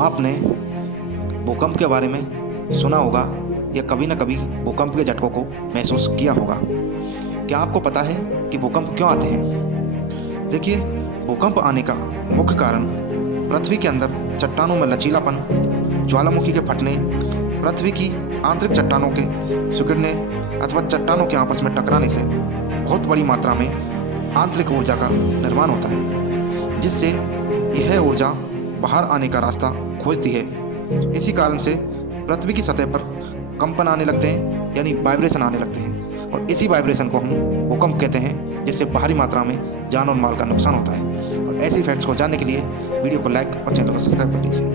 आपने भूकंप के बारे में सुना होगा या कभी न कभी भूकंप के झटकों को महसूस किया होगा। क्या आपको पता है कि भूकंप क्यों आते हैं? देखिए, भूकंप आने का मुख्य कारण पृथ्वी के अंदर चट्टानों में लचीलापन, ज्वालामुखी के फटने, पृथ्वी की आंतरिक चट्टानों के सिकुड़ने अथवा चट्टानों के आपस में टकराने से बहुत बड़ी मात्रा में आंतरिक ऊर्जा का निर्माण होता है, जिससे यह ऊर्जा बाहर आने का रास्ता खोजती है। इसी कारण से पृथ्वी की सतह पर कंपन आने लगते हैं, यानी वाइब्रेशन आने लगते हैं, और इसी वाइब्रेशन को हम भूकंप कहते हैं, जिससे भारी मात्रा में जान और माल का नुकसान होता है। और ऐसे फैक्ट्स को जानने के लिए वीडियो को लाइक और चैनल को सब्सक्राइब कर लीजिए।